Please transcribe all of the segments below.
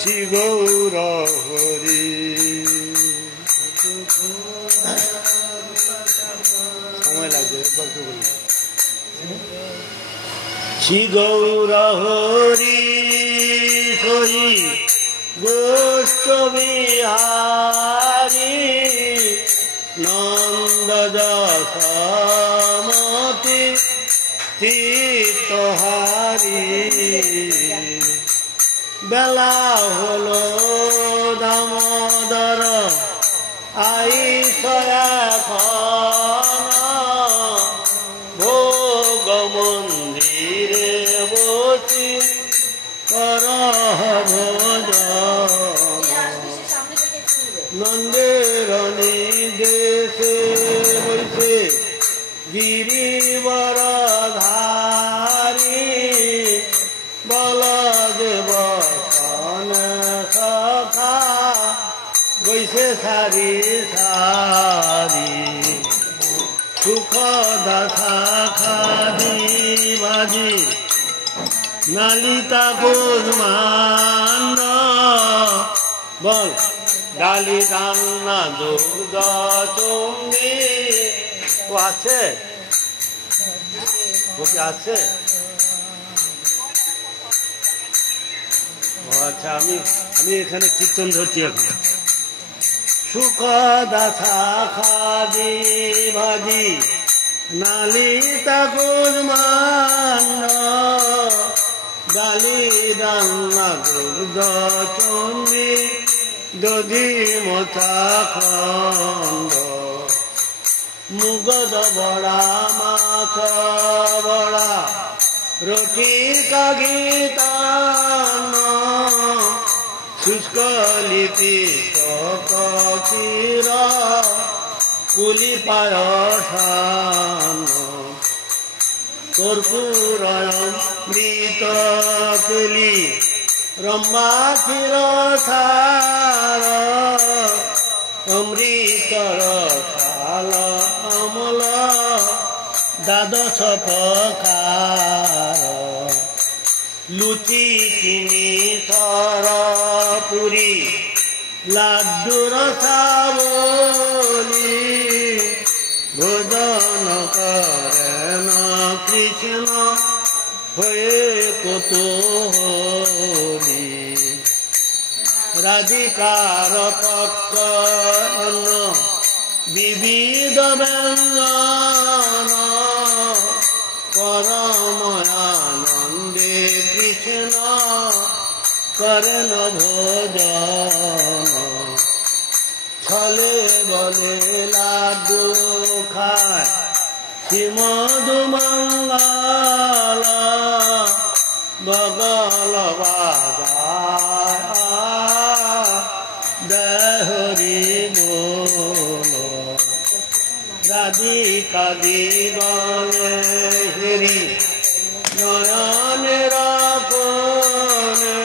শ্রী গৌর হরি। সময় লাগবে বলতে বলি। শ্রী গৌর হরি হরি গোষ্ঠবিহারী নন্দ যশোমতি চিত্তহারী। বেলা হলো দামোদর আইস এখন ভোগ মন্দিরে বসি কর ভোজন। নন্দের নির্দেশে বৈশে গিরিবর ধারী বলদেব সখা বৈশে সারি সারি। সুখ দাসা খাদি বাজি নালিতা পুষ্মান বল ডালি রান্না দুর্গা চুম্বি। ও আছে ওকে আছে। ও আচ্ছা আমি এখানে কীর্তন ধরছি এখন। সুখ দাসা খাদি ভাজি নালিতা কুষ্মান ডালি রান্না দুর্গা চুম্বি দধি মথা খন্ড। মুগদ বড়া মাছ বড়া রুটি কাগিতান শুষ্ক লিপি ক্ষীর পুলি পায়সান। কর্পূরমৃত কেলি রম্বা ক্ষীর সার অমৃতর শাল অমল দ্বাদশ প্রকার। লুচি চিনি সর পুরি লাড্ডুর সাবলি ভোজন করেন কৃষ্ণ হয়ে কৌতূহলী। রাধিকার পক্ষ অন্ন বিবিধ ব্যঞ্জন পরম আনন্দে কৃষ্ণ করেন ভোজন। ছলে বলে লাড্ডু খায় শ্রীমধু মঙ্গল বগল বাজায় দেহরি বল। রাধিকা দিগলে হেরি নয়নের কোণে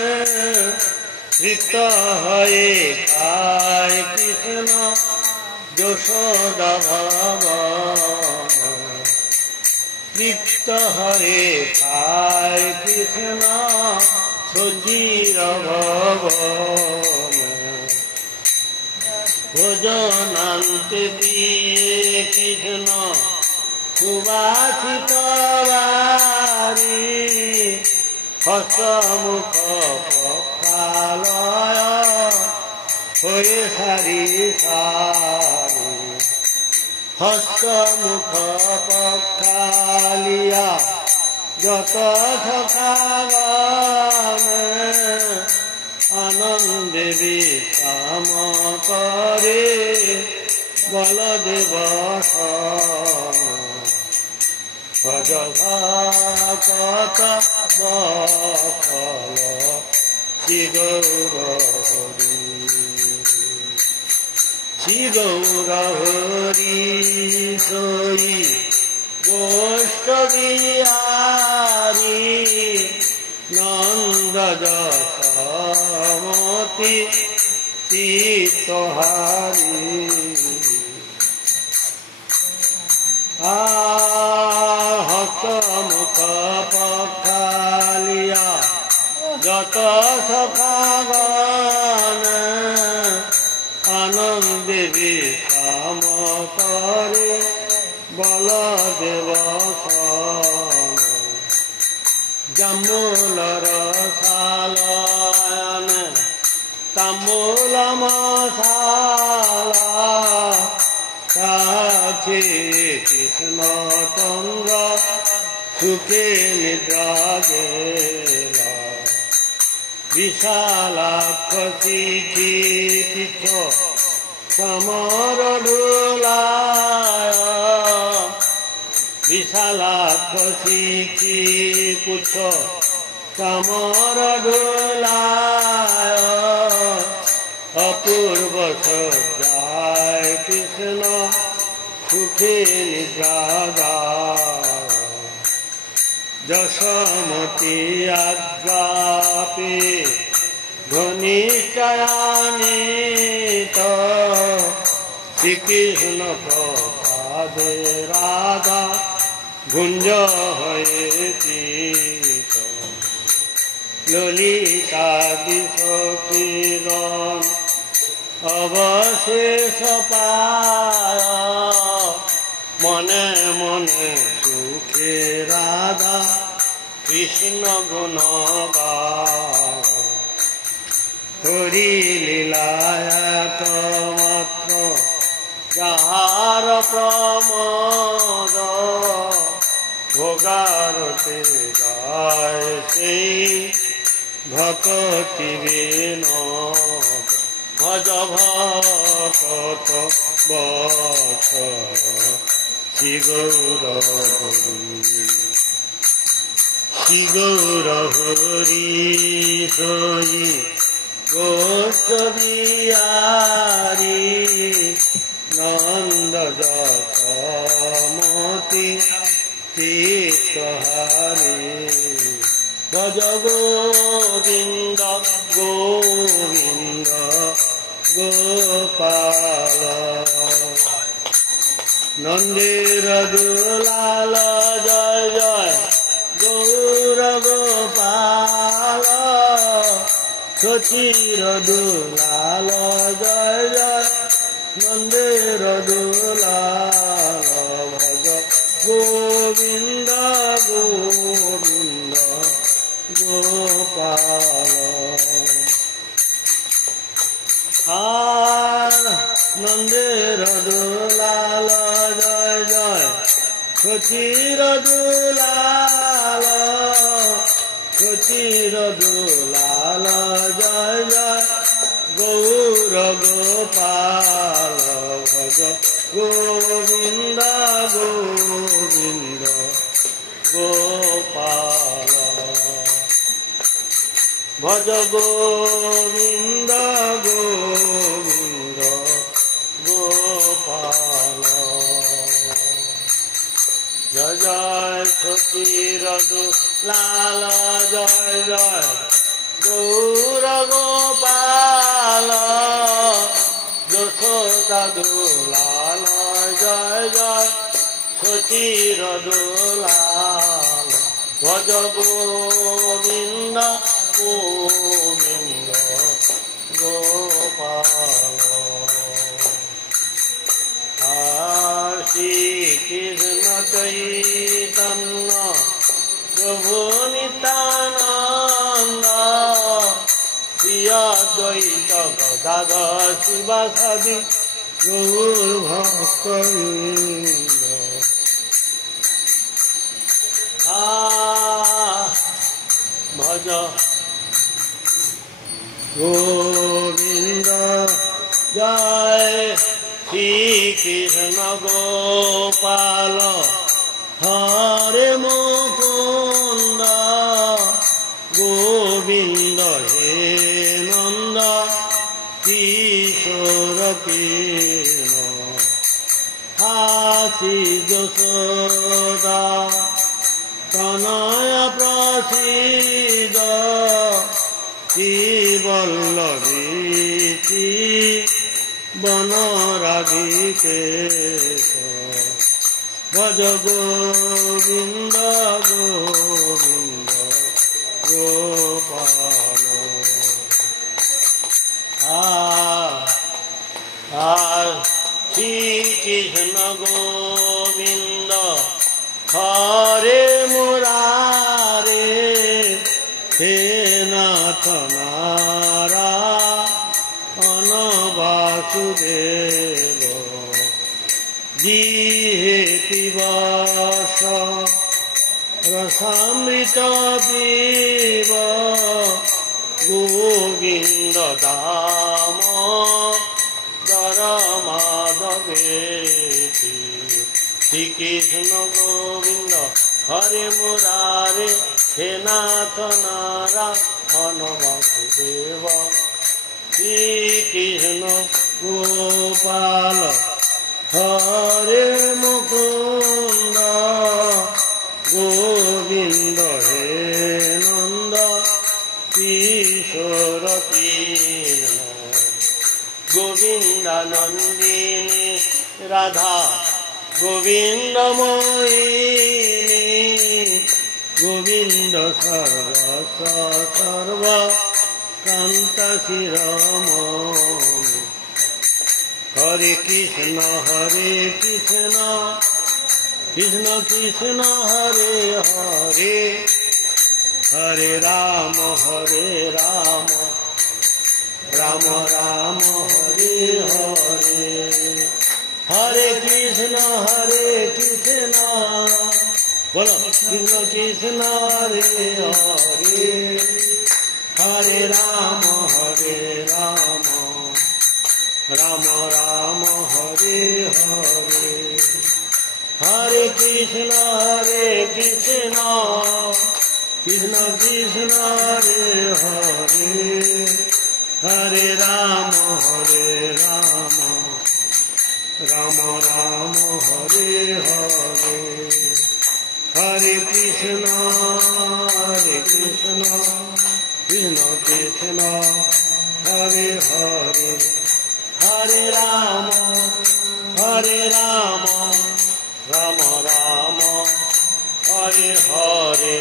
তৃপ্ত হয়ে খায় কৃষ্ণ যশোদা ভবন। তৃপ্ত হয়ে খায় কৃষ্ণ সচির ভবন। ভোজনান্তে দিয়ে কৃষ্ণ সুবাসিত বারি হস্তমুখ পক্ষালয় হয়ে সারি সারি। হস্তমুখ পক্ষালিয়া যত সখাগণে আনন্দে বিশ্রাম করে বলদেব ভজ ভাগবত বকল শ্রী গৌর হরি। শ্রী গৌর হরি সই গোষ্ঠবিহারী নন্দ যশোমতি চিত্তহারী। হস্ত মুখ পখালিয়া যত সব সখাগণ আনন্দে বিশ্রাম করে বলদেব জামুলর সালয়ন তামুল মশালা কাছে কৃষ্ণ চন্দ্র সুখে নিদ্রা গেলা বিশালাক্ষ চিঠি পিছ সমর ডোলায় বিশালাক্ষ চিঠি পুছ সমর ডোলায় অপূর্ব সজ্জায় কৃষ্ণ সুখে নিদ্রা গায় যশোমতি আজ্ঞাপে ঘনিষ্ঠয়ানিত শ্রীকৃষ্ণ প্রসাদে রাধা গুঞ্জ হয়ে চিত ললিতা দিশ কিরণ অবশেষ পায় মনে মনে সুখে রাধা কৃষ্ণ গুণ গায় হরি লীলায়ত মাত্র যাহার প্রমোদ ভোগারতে গায় সেই ভকতি বিনোদ ভজ ভকত বৎসল শ্রী গৌর শ্রী গৌর হরি হরি গোষ্ঠবিহারী নন্দ যশোমতি তীর্থহারী ভজ গোবিন্দ গোবিন্দ গোপাল নন্দের দুলাল জয় জয় গৌর গোপাল সচির দুলাল জয় জয় নন্দের দুলাল ভজ গোবিন্দ গোবিন্দ গোপাল নন্দের দুলাল জয় জয় সচির দুলাল সচির দুলাল জয় জয় গৌর গোপাল ভজ গোবিন্দ গোবিন্দ গোপাল ভজ গোবিন্দ গোবিন্দ গোপাল জয় জয় সচির দুলাল জয় জয় গৌর গোপাল যশোদা দুলাল জয় জয় সচির দুলাল ভজ গোবিন্দ গোবিন্দ গোপাল শ্রীকৃষ্ণ চৈতন্য প্রভু নিত্যানন্দ শ্রী অদ্বৈত গদাধর শিবাসাদি গৌর ভক্তবৃন্দ ভজ গোবিন্দ জয় শ্রীকৃষ্ণ গোপাল হরে মুকুন্দ গোবিন্দ হে নন্দ কিশোর কৃষ্ণ হাসি যশোদা তনয় প্রসিদ শ্রীবল্লভী বনরাধিকেশ ভজ গোবিন্দ গোবিন্দ গোপাল শ্রী কৃষ্ণ গোবিন্দ হরে মুরারে হে নাথ নারায়ণ বাসুদেব জিহেতি বর্ষ রসামৃত পিব গোবিন্দ দাম দর মাধবেতি শ্রীকৃষ্ণ গোবিন্দ হরে মুরারে হে নাথ নারায়ণ বাসুদেব শ্রীকৃষ্ণ গোপাল হরে মুকুন্দ গোবিন্দ হে নন্দ কিশোর কৃষ্ণ গোবিন্দানন্দিনী রাধা গোবিন্দময়িনী গোবিন্দ সর্ব কান্ত শিরোমণি হরে কৃষ্ণ কৃষ্ণ কৃষ্ণ হরে হরে হরে রাম রাম রাম হরে হরে হরে কৃষ্ণ বলো কৃষ্ণ কৃষ্ণ হরে হরে হরে রাম রাম রাম হরে হরে হরে কৃষ্ণ কৃষ্ণ কৃষ্ণ হরে হরে হরে রাম রাম রাম হরে হরে হরে কৃষ্ণ কৃষ্ণ কৃষ্ণ হরে হরে হরে রাম রাম রাম হরে হরে।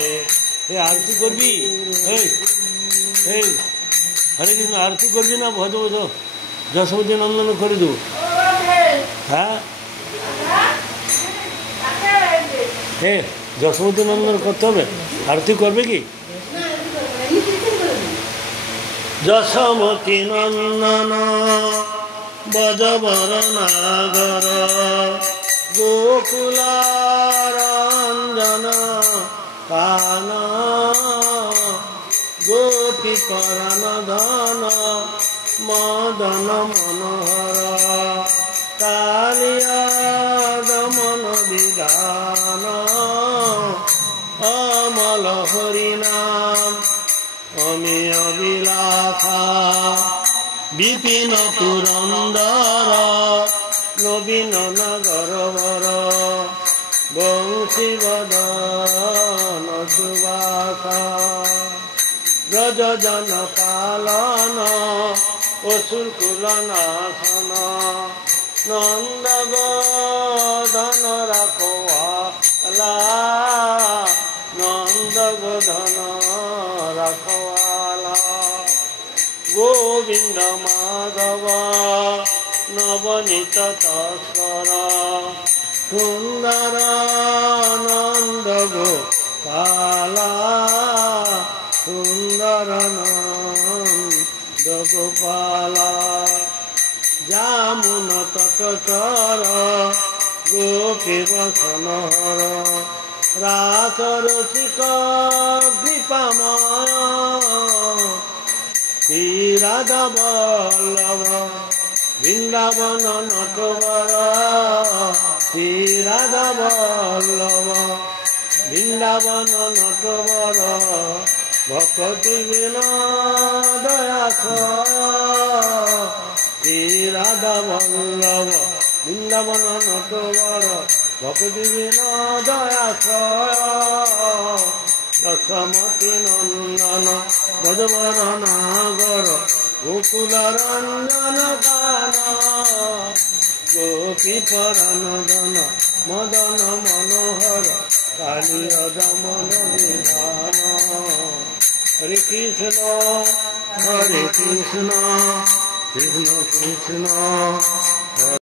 এ আরতি করবি? এই হরে কৃষ্ণ আরতি করবি না? ভজ ভজ যশোমতী নন্দন করে দেবো। হ্যাঁ যশোমতী নন্দন করতে হবে। আরতি করবে কি? যশোমতী নন্দন বজবর নাগর গোকুলারঞ্জন কান গোপী পরাণ ধন মদন মনোহর কালিয়া দমন বিধান অমল হরিনাম অমিয় বিলাসা বিপিন পুরন্দর নবীন নগরবর বংশী বদন সুবাসা ব্রজজন পালন অসুরকুল নাশন নন্দ গোধন রাখওয়ালা নন্দ গোধন রাখওয়ালা গোবিন্দ মাধব নবনীত তস্কর সুন্দর নন্দ গোপালা সুন্দর নন্দ গোপালা যামুন তটচর গোপী বসনহর রাস রসিক কৃপাময় শ্রী রাধা বল্লভ বৃন্দাবন নটবর শ্রী রাধা বল্লভ বৃন্দাবন নটবর ভক্তি বিনোদয়াস শ্রী রাধা বল্লভ বৃন্দাবন নটবর ভক্তি বিনোদয়াস যশোমতী নন্দন ব্রজবর নাগর গোকুলারঞ্জন কান গোপী পরাণ ধন মদন মনোহর কালিয় দমন বিধান। হরে কৃষ্ণ কৃষ্ণ কৃষ্ণ